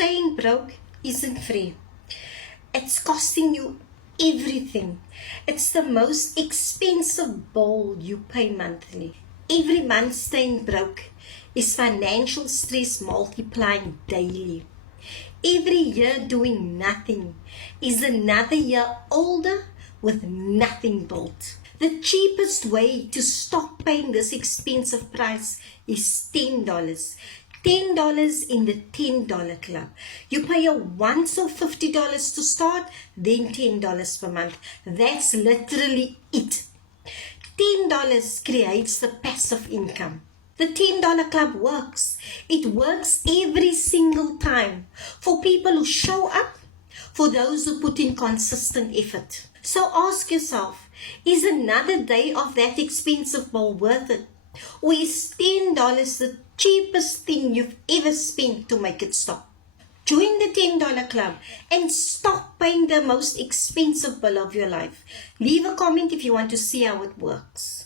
Staying broke isn't free. It's costing you everything. It's the most expensive bill you pay monthly. Every month staying broke is financial stress multiplying daily. Every year doing nothing is another year older with nothing built. The cheapest way to stop paying this expensive price is $10. $10 in the $10 club. You pay a once or $50 to start, then $10 per month. That's literally it. $10 creates the passive income. The $10 club works. It works every single time for people who show up, for those who put in consistent effort. So ask yourself, is another day of that expensive bill worth it? Or is $10 the cheapest thing you've ever spent to make it stop? Join the $10 club and stop paying the most expensive bill of your life. Leave a comment if you want to see how it works.